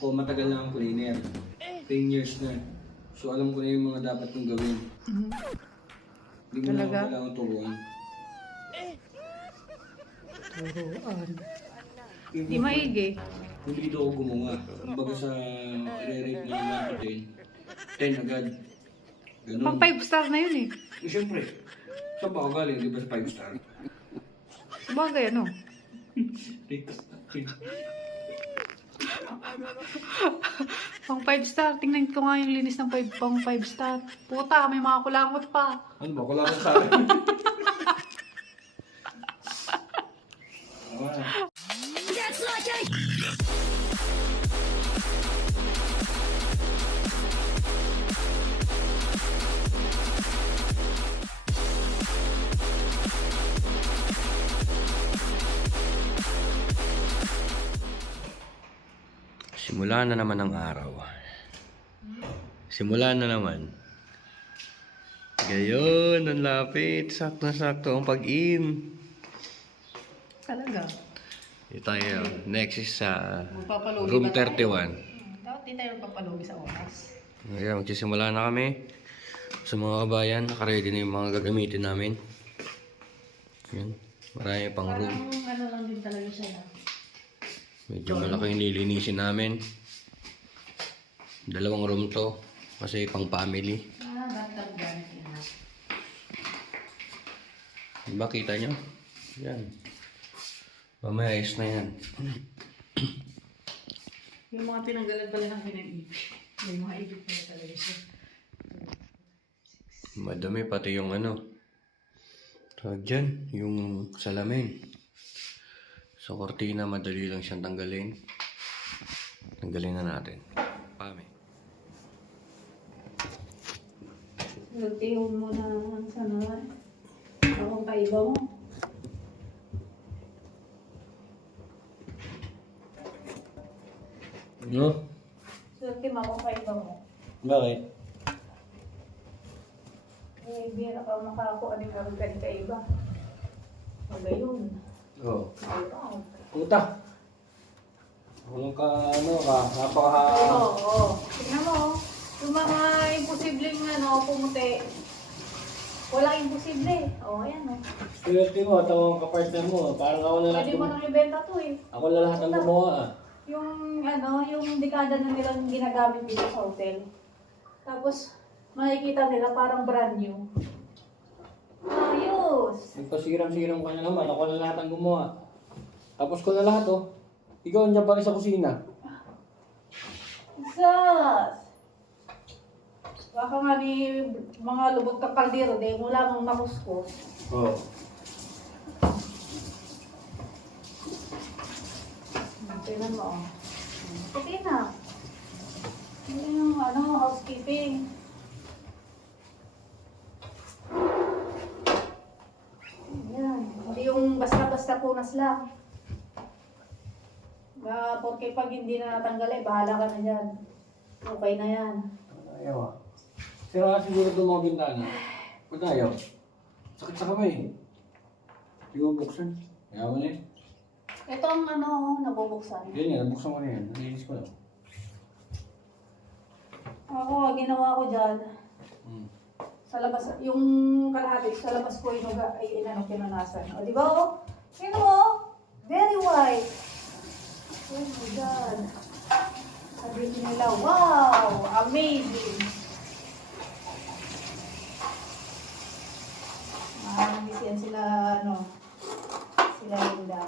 Ako matagal na akong cleaner. 10 years na. So alam ko na yung mga dapat kong gawin. Hindi mo na ako Talaga? kailangan turuan. Turuan. Di maigi. Hindi daw ako gumawa. Kumbaga sa re-rate na natin, 10 agad. Ganun. Pang 5 star na yun eh. Siyempre, saan ba ako galing? Di ba sa 5 star? Sabagay ano. Latest natin. Pang 5 star. Tingnan ko nga yung linis ng pang 5 star. Puta, may mga kulangot pa. Ano ba? Kulangan sa akin. Simula na naman ang araw. Simula na naman. Gayon, ang lapit. Sakto-sakto ang pag-in. Talaga. Ito tayo. Next is sa Magpapalugi room ba tayo? 31. Dapat di tayo magpapalugi sa oras. Ayan, magsisimula na kami. Sa mga kabayan, nakaready na yung mga gagamitin namin. Ayan, marami pang room. Parang ano lang din talaga siya. Medyo malaki yung lilinisin namin. 2 room to. Kasi pang family. Bathtub gamit yun. Diba kita nyo? Yan. Mamaya ayos na yan. Yung mga tinanggalan pala ng pinag-ibig. May mga ibig na talaga siya. Madami pati yung ano. Tawag dyan, yung salamin. So, kortina, madali lang siyang tanggalin. Tanggalin na natin. Pame. Nagtihon mo na sana. Akong kaiba mo. No? Swerte mo akong kaiba mo. Bakit? Eh, bira ka makakuha ni Karol ka ni kaiba. Magayon. Oo. Ayun. Puta! Walang ka, ano ka, napaka... Oo. Tignan mo. Yung mga imposibleng ano, pumuti. Walang imposible. Oo, ayan o. Swerte mo, tawang kapartner mo. Parang ako na lahat Pwede mo nang ibenta to eh. Ako na lahat ang gumawa ah. Yung ano, yung dekada na nilang ginagamit dito sa hotel. Tapos, makikita nila parang brand new. Ayos! Nagpasiram-siram ka na naman, ako na lahat ang gumawa. Tapos ko na lahat oh. Ikaw nandiyan pa rin sa kusina. Jesus! Baka nga ni mga lubog ka kaldero, dahil mo lamang makusko. Oo. Tingnan mo. Puti na. Hindi yung ano, housekeeping. Yan. Hindi yung basta-basta punas lang. Porque pag hindi na natanggal eh, bahala ka na dyan. Okay na yan. Ayaw ah. Sira siguro itong mga bintana. Ba't ayaw? Sakit sa kamay. Hindi mo buksan. Kaya mo na yun. Ito ang ano, nabubuksan. Yan yan, nabuksan ko na yan. Nalinis ko lang. Ako, ginawa ko dyan. Sa labas, yung kalahati, sa labas ko inuga, ay inano, pinunasan. O, di ba oh? Yun oh, very white. Oh my God. Sabi nila, wow, amazing. Mahamisiyan sila, ano, sila Linda.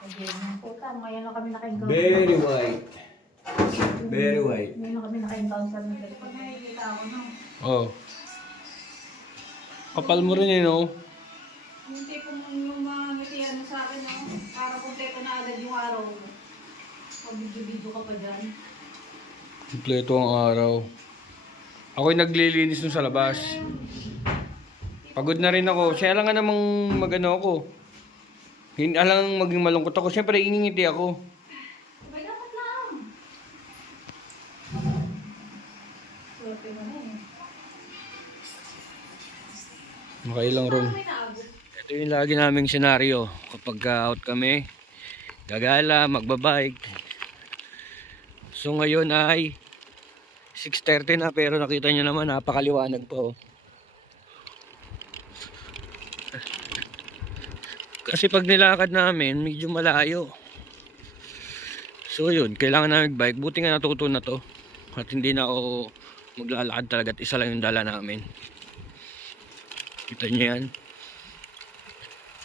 Sabi niya, puta, ngayon lang kami naka-encounter. Very white. Very white. Ngayon lang kami naka-encounter ng ganito. Pag nakikita ako, no? Oo. Kapal mo rin eh, no? Yung tipong yung mga ngitian mo sa akin, no? Para kumpleto na agad yung araw mo. Pag video ka pa dyan. Kompleto ang araw. Ako'y naglilinis nun sa labas. Pagod na rin ako. Siya lang nga namang mag-ano ako. Hindi alang maging malungkot ako. Siyempre, ingingiti ako. Sabay dapat lang. Swerte mo na eh. Makailang room. May naabot. Ito yung lagi naming senaryo. Kapag out kami, gagala, magbabike. So ngayon ay 6:30 na, pero nakita nyo naman napakaliwanag pa oh. Kasi pag nilakad namin medyo malayo. So yun, kailangan namin bike. Buti nga natuto na to. At hindi na ako maglalakad talaga at isa lang yung dala namin. Kita nyo yan.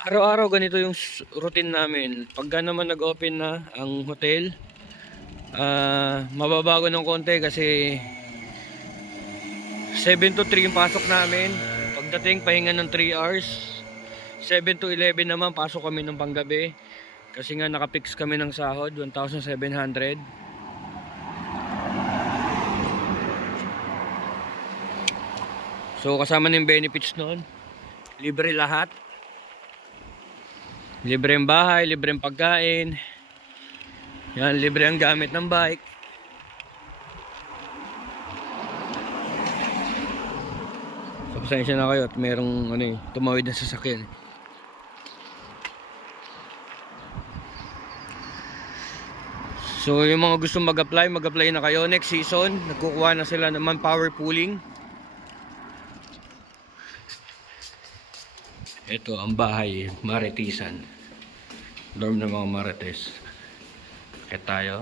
Araw-araw ganito yung routine namin. Pagka naman nag-open na ang hotel, mababago ng konti kasi 7 to 3 yung pasok namin. Pagdating pahinga ng 3 hours. 7 to 11 naman pasok kami ng panggabi. Kasi nga nakapix kami ng sahod, 1,700. So kasama na yung benefits noon. Libre lahat. Libre ang bahay, libre ang pagkain. Yan, libre ang gamit ng bike. So pasensya na kayo at merong tumawid na sasakyan. So yung mga gustong mag-apply na kayo next season. Nagkukuha na sila ng manpower pooling. Ito ang bahay Maritisan. Dorm ng mga Marites. Kaya tayo.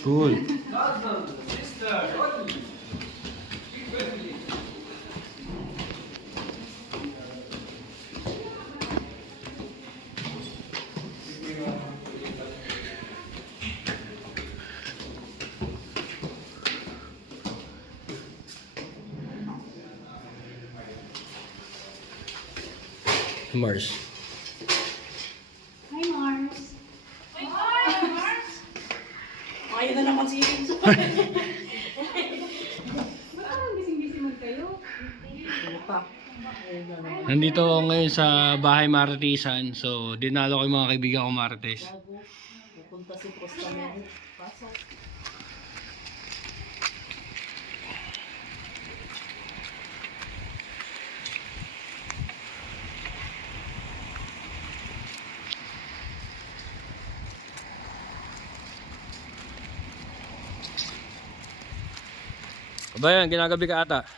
Cool. Mars. Hi, Mars. Hi, Mars. Ayaw na naman si Enzo. Ba't parang gising-gising man kayo? Nandito ako ngayon sa bahay Maritisan. So dinalo ko yung mga kaibigan ko Marites. Pupunta si Postamento. Pasok. Kabayan, ginagabi ka ata.